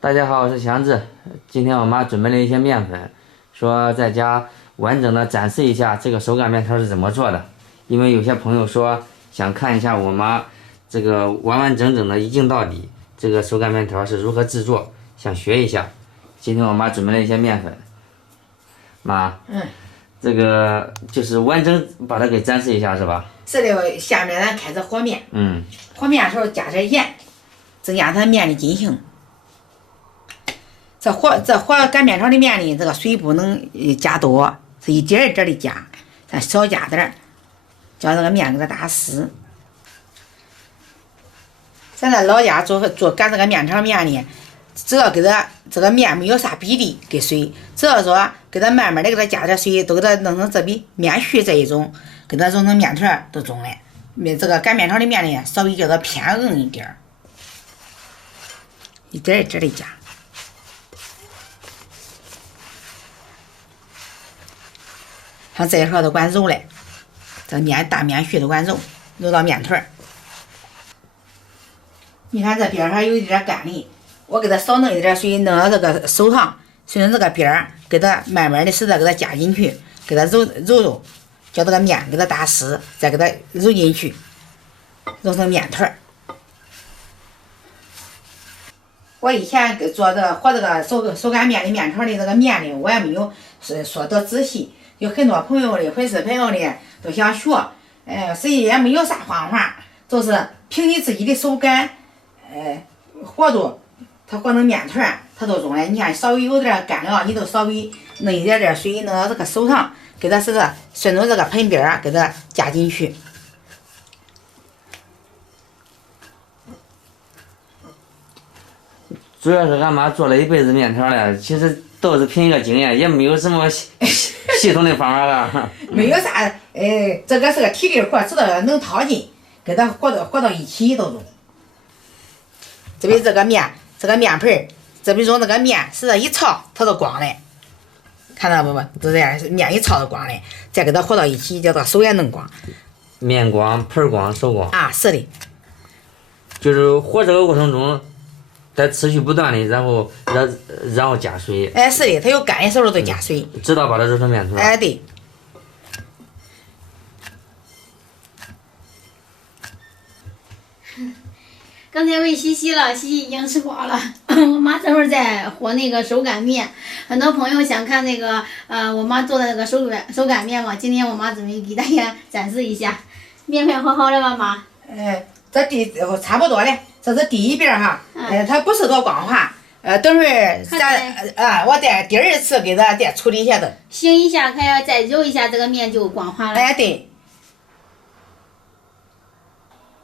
大家好，我是强志。今天我妈准备了一些面粉，说在家完整的展示一下这个手擀面条是怎么做的。因为有些朋友说想看一下我妈这个完完整整的一镜到底，这个手擀面条是如何制作，想学一下。今天我妈准备了一些面粉，妈，这个就是完整把它给展示一下是吧？是的，下面咱开始和面，嗯，和面的时候加点盐，增加它面的筋性。这和擀面条的面里，这个水不能加多，是一点一点的加，咱少加点儿，叫这个面给它打湿。咱在老家做擀这个面条面呢，只要给它这个面没有啥比例跟水，只要说给它慢慢的给它加点水，都给它弄成这比面絮这一种，给它揉成面条都中了。这个擀面条的面呢，稍微叫它偏硬一点儿，一点一点的加。像这一盒都管揉嘞，这大面絮都管揉到面团。你看这边还有一点干哩，我给它少弄一点水，弄到这个手上，顺着这个边儿，给它慢慢的使它给它加进去，给它揉，叫这个面给它打湿，再给它揉进去，揉成面团。我以前做这个和这个手擀面的面条的这个面呢，我也没有说多仔细。有很多朋友的粉丝朋友的都想学，实际也没有啥方法，就是凭你自己的手擀，和住，它和成面团，它都中了。你看稍微有点干了，你都稍微弄一点水，弄到这个手上，给它顺着这个盆边儿给它加进去。主要是俺妈做了一辈子面条了，其实都是凭一个经验，也没有什么系统的方法啊。没有啥，这个是个体力活，知道能掏劲，给它和到一起都中。这边这个面盆，这边用这个面，使它一炒，它都光了，看到不？就这样，面一炒就光了，再给它和到一起，叫它手也弄光。面光、盆光、手光啊，是的。就是和这个过程中，在持续不断的，然后加水。是的，它有干的时候都加水，直到把它揉成面团。对。刚才喂西西了，西西已经吃饱了。我妈这会儿在和那个手擀面，很多朋友想看那个我妈做的那个手擀面嘛。今天我妈准备给大家展示一下，面片和好了吗，妈？这差不多了，这是第一遍哈，它不是多光滑，等会儿我再第二次给它再处理一下子，醒一下，还要再揉一下，这个面就光滑了。对。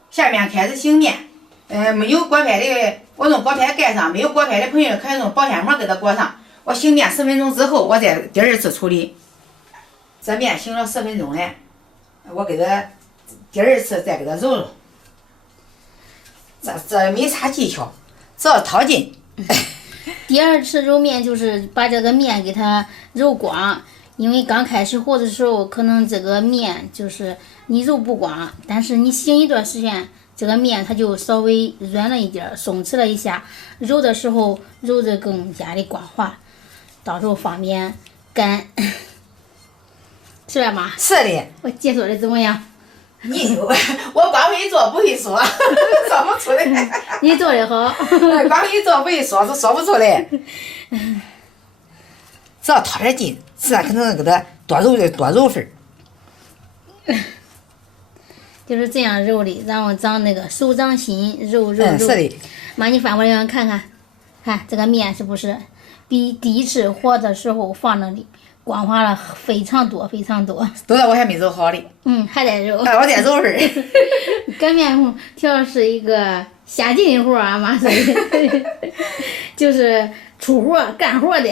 下面开始醒面，没有锅拍的，我用锅拍盖上；没有锅拍的朋友可以用保鲜膜给它裹上。我醒面10分钟之后，我再第二次处理。这面醒了10分钟了，我给它第二次再给它揉揉。这没啥技巧，只要掏劲。第二次揉面就是把这个面给它揉光，因为刚开始和的时候，可能这个面就是你揉不光，但是你醒一段时间，这个面它就稍微软了一点，松弛了一下，揉的时候揉着更加的光滑，到时候方便擀，是吧，妈？是的。我解说的怎么样？我光会做不会说，说不出来。你做的好。光会做不会说，是说不出来。只要掏点劲，实在可能给它多揉份。就是这样揉的，然后长那个手掌心，揉。是的。妈，你翻过来看看，看这个面是不是比第一次和的时候放那里光滑了非常多。都在我还没揉好哩。还在揉。我再揉份。擀面条是一个下劲的活啊，妈说的，就是出活干活的。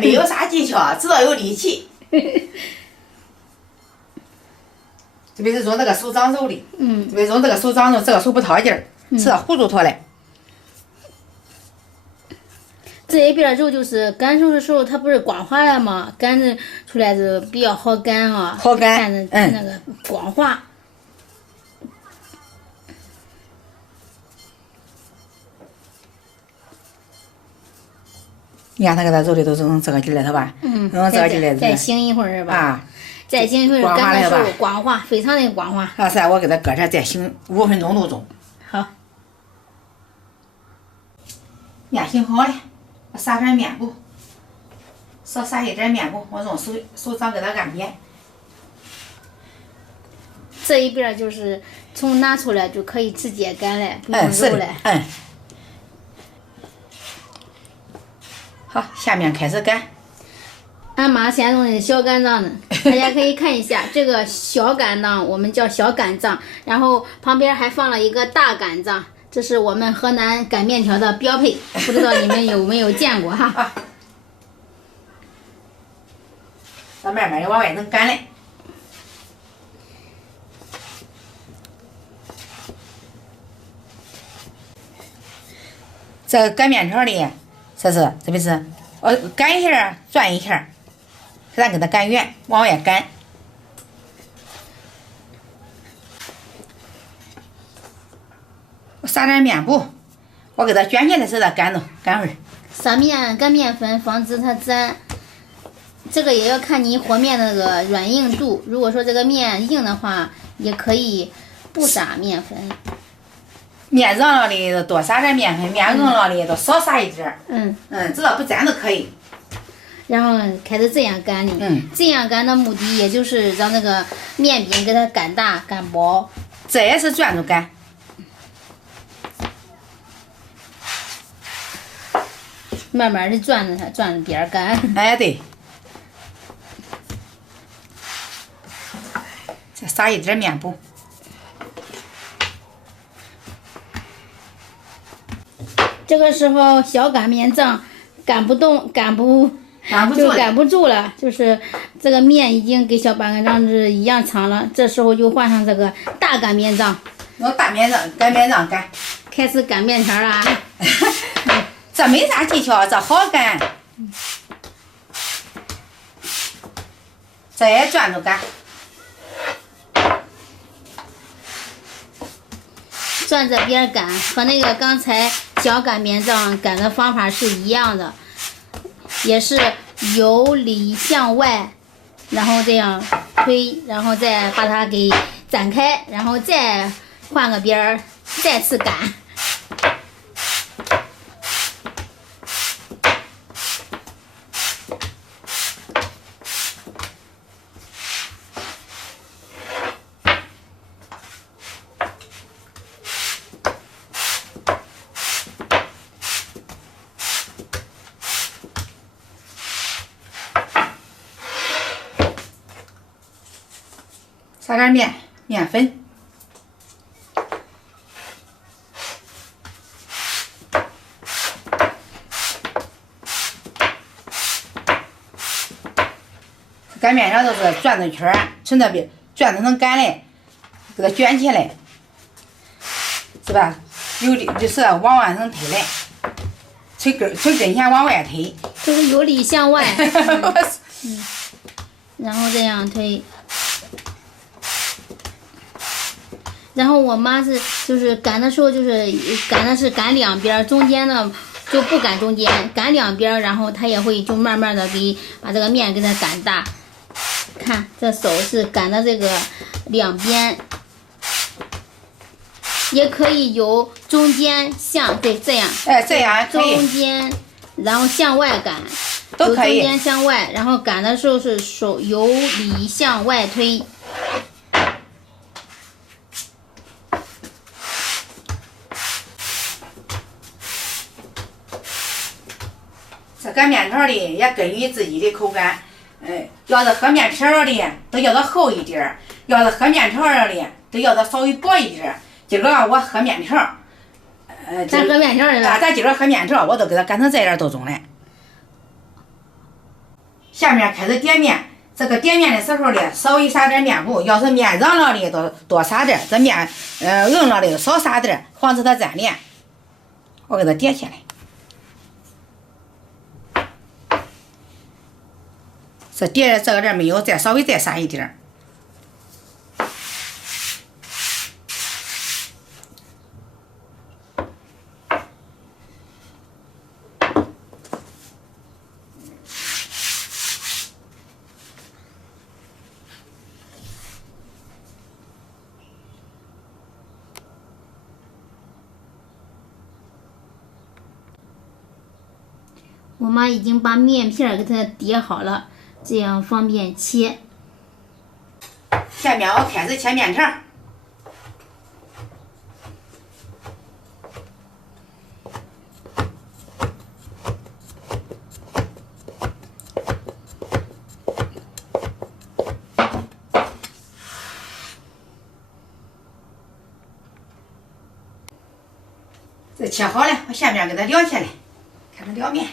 没有啥技巧，只要有力气。这边是用这个手掌揉的，这边用这个手掌揉，这个手不掏劲儿，是糊住它嘞。这一边揉就是擀熟的时候，它不是光滑了吗？擀着出来就比较好擀啊，好擀，看着那个光滑。你看他给他揉的都成这个劲了，是吧？这个劲了。再醒一会儿是吧？啊，再醒一会儿，光滑了吧？光滑，非常的光滑。老师，我给他搁这再醒5分钟多钟。好。面醒好了，我撒点面布，少撒一点面布，我用手掌给它按扁。这一边就是从拿出来就可以直接擀了，不用揉了。好，下面开始擀。俺妈先用的小擀杖呢，大家可以看一下，这个小擀杖我们叫小擀杖，然后旁边还放了一个大擀杖，这是我们河南擀面条的标配，不知道你们有没有见过哈？咱慢慢的往外能擀嘞。这擀面条里，这不是，我擀一下转一下，咱给它擀圆，往外擀。我撒点面布，我给它卷起来似的擀会儿。撒擀面粉，防止它粘。这个也要看你和面那个软硬度。如果说这个面硬的话，也可以不撒面粉。面软了的多撒点面粉，面硬了的都少撒一点。只要不粘都可以。然后开始这样擀的。这样擀的目的也就是让那个面饼给它擀大擀薄。这也是转着擀。慢慢的转着它，转着边擀。哎，对。再撒一点面布。这个时候小擀面杖擀不住了，就是这个面已经跟小擀面杖是一样长了，这时候就换上这个大擀面杖。用大面杖擀。开始擀面条了。这没啥技巧，这好擀。这也转着擀。转着边擀，和那个刚才小擀面杖擀的方法是一样的，也是由里向外，然后这样推，然后再把它给展开，然后再换个边儿，再次擀。撒点面粉。擀面条都是转着圈儿，从那边转着能擀嘞，给它卷起来，是吧？有的就是往外能推来，从跟前往外推。就是由里向外。然后这样推。然后我妈就是擀的时候，就是擀的是擀两边，中间呢就不擀中间，擀两边，然后她也会就慢慢的把这个面给它擀大。看这手是擀的这个两边，也可以由中间这样。这样可以。中间，然后向外擀，都可以。由中间向外，然后擀的时候是手由里向外推。这擀面条的也根据自己的口感，要是和面皮儿的都要它厚一点儿，要是和面条儿的都要它稍微薄一点儿。今个我和面条儿，咱和面条儿的。咱今个和面条儿，我都给它擀成这样多种了。下面开始叠面，这个叠面的时候呢，稍微撒点面布，要是面软了的多撒点，这面硬了的少撒点，防止它粘连。我给它叠起来。这叠这个地儿没有，稍微再撒一点儿。我妈已经把面片给它叠好了，这样方便切。下面我开始切面条。这切好了，我下面给它撩起来，开始撩面。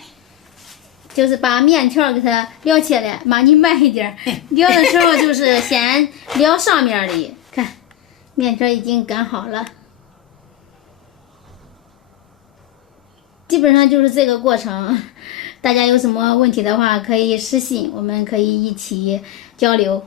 就是把面条给它撩起来，妈你慢一点，撩的时候就是先撩上面的，看，面条已经擀好了，基本上就是这个过程。大家有什么问题的话，可以私信，我们可以一起交流。